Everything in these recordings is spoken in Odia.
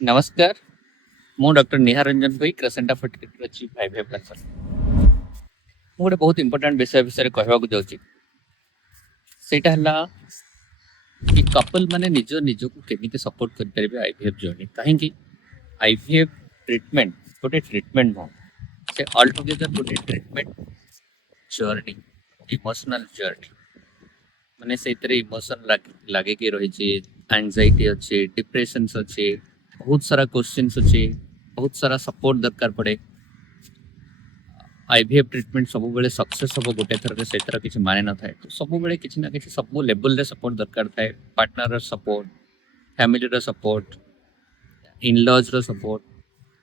नमस्कार, ମୁଁ ଡକ୍ଟର ନିହାରଞ୍ଜନ ଭୋଇ କ୍ରେସେଣ୍ଟା ଫର୍ଟିଲିଟିର ଚିଫ୍ ଆଇଭିଏଫ୍ ଡାକ୍ତର। ମୁଁ ଗୋଟେ ବହୁତ ଇମ୍ପୋର୍ଟାଣ୍ଟ ବିଷୟ ବିଷୟରେ କହିବାକୁ ଯାଉଛି। ସେଇଟା ହେଲା କି କପଲ ମାନେ ନିଜ ନିଜକୁ କେମିତି ସପୋର୍ଟ କରିପାରିବେ ଆଇଭିଏଫ୍ ଜର୍ଣ୍ଣି। କାହିଁକି ଆଇଭିଏଫ୍ ଟ୍ରିଟମେଣ୍ଟ ଗୋଟେ ଟ୍ରିଟମେଣ୍ଟ ନୁହଁ, ସେ ଅଲ୍ ଟୁଗେଦର ଗୋଟେ ଟ୍ରିଟମେଣ୍ଟ ଜର୍ଣ୍ଣି, ଇମୋସନାଲ ଜର୍ଣ୍ଣି। ମାନେ ସେଇଥିରେ ଇମୋସନ ଲାଗିକି ରହିଛି, ଆଂଜାଇଟି ଅଛି, ଡିପ୍ରେସନ୍ସ ଅଛି, ବହୁତ ସାରା କ୍ୱେଶ୍ଚିନ୍ସ ଅଛି, ବହୁତ ସାରା ସପୋର୍ଟ ଦରକାର ପଡ଼େ। ଆଇଭିଏଫ୍ ଟ୍ରିଟମେଣ୍ଟ ସବୁବେଳେ ସକ୍ସେସ୍ ହେବ ଗୋଟେ ଥରରେ ସେଇଥିର କିଛି ମାନେ ନଥାଏ। ତ ସବୁବେଳେ କିଛି ନା କିଛି ସବୁ ଲେବୁଲରେ ସପୋର୍ଟ ଦରକାର ଥାଏ। ପାର୍ଟନରର ସପୋର୍ଟ, ଫ୍ୟାମିଲିର ସପୋର୍ଟ, ଇନଲଜ୍ର ସପୋର୍ଟ।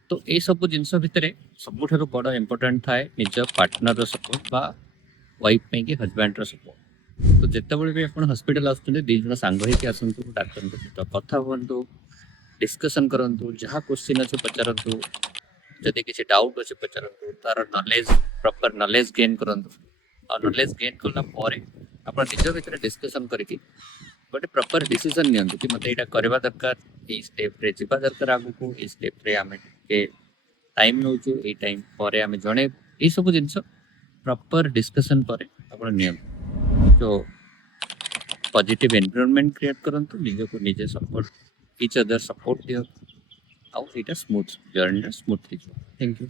ତ ଏଇସବୁ ଜିନିଷ ଭିତରେ ସବୁଠାରୁ ବଡ଼ ଇମ୍ପୋର୍ଟାଣ୍ଟ ଥାଏ ନିଜ ପାର୍ଟନରର ସପୋର୍ଟ ବା ୱାଇଫ୍ ପାଇଁକି ହଜବ୍ୟାଣ୍ଡର ସପୋର୍ଟ। ତ ଯେତେବେଳେ ବି ଆପଣ ହସ୍ପିଟାଲ ଆସୁଛନ୍ତି ଦୁଇ ଜଣ ସାଙ୍ଗ ହେଇକି ଆସନ୍ତୁ, ଡାକ୍ତରଙ୍କ ସହିତ କଥା ହୁଅନ୍ତୁ, ଡିସ୍କସନ୍ କରନ୍ତୁ, ଯାହା କ୍ୱେଶ୍ଚିନ୍ ଅଛି ପଚାରନ୍ତୁ, ଯଦି କିଛି ଡାଉଟ୍ ଅଛି ପଚାରନ୍ତୁ, ତାର ନଲେଜ ପ୍ରପର ନଲେଜ ଗେନ୍ କରନ୍ତୁ। ଆଉ ନଲେଜ ଗେନ୍ କଲା ପରେ ଆପଣ ନିଜ ଭିତରେ ଡିସ୍କସନ୍ କରିକି ଗୋଟେ ପ୍ରପର ଡିସିଜନ୍ ନିଅନ୍ତୁ କି ମୋତେ ଏଇଟା କରିବା ଦରକାର, ଏଇ ଷ୍ଟେପ୍ରେ ଯିବା ଦରକାର ଆଗକୁ, ଏଇ ଷ୍ଟେପ୍ରେ ଆମେ ଟିକେ ଟାଇମ୍ ନେଉଛୁ, ଏଇ ଟାଇମ୍ ପରେ ଆମେ ଜଣେଇବୁ। ଏଇସବୁ ଜିନିଷ ପ୍ରପର ଡିସ୍କସନ୍ ପରେ ଆପଣ ନିଅନ୍ତୁ। ତ ପଜିଟିଭ୍ ଏନଭାରନମେଣ୍ଟ କ୍ରିଏଟ୍ କରନ୍ତୁ, ନିଜକୁ ନିଜେ ସପୋର୍ଟ ଇଚ୍ ଅଦର ସପୋର୍ଟ ଦିଅନ୍ତୁ, ଆଉ ସେଇଟା ସ୍ମୁଥ୍ ଜର୍ଣ୍ଣିଟା ସ୍ମୁଥ୍ ହେଇଯିବ। Thank you.